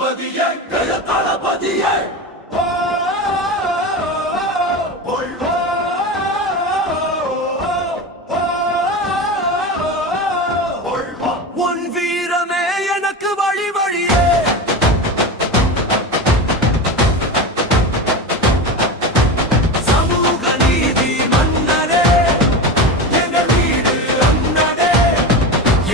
தளபதியே தளபதியே உன் வீரமே எனக்கு வழி வழியே சமூக நீதி மன்னரே எங்கள் வீடு அண்ணனே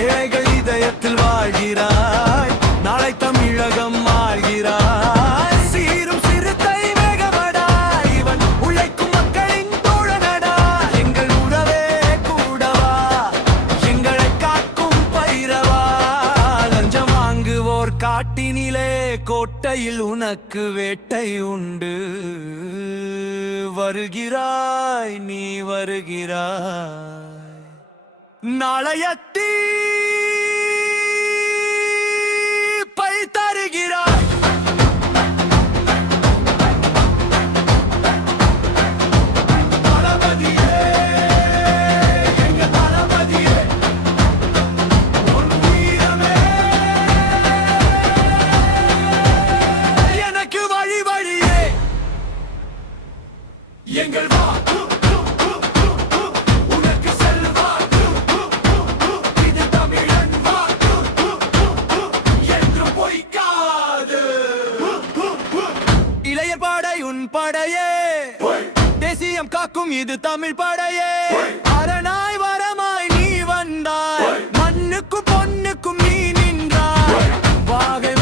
ஏழைகள் இதயத்தில் வாழ்கிறாய் நாளை தமிழகம் ஆள்கிறாய் சீரும் சிறுத்தை வேகமடா இவன் உழைக்கும் மக்களின் தோழனடா எங்கள் உறவே கூடவா எங்களை காக்கும் பைரவா லஞ்சம் வாங்குவோர் காட்டினிலே கோட்டையில் உனக்கு வேட்டை உண்டு வருகிறாய் நீ வருகிறாய் நாளையத்தீ எங்கள் வாக்கு உனக்கு செல்வாக்கு இது தமிழன் வாக்கு என்றும் பொய்க்காது இளையர் படை உன் படையே தேசியம் காக்கும் இது தமிழ் படையே அரணாய் வரமாய் நீ வந்தாய் மண்ணுக்கும் பொண்ணுக்கும் நீ நின்றாய் வாகை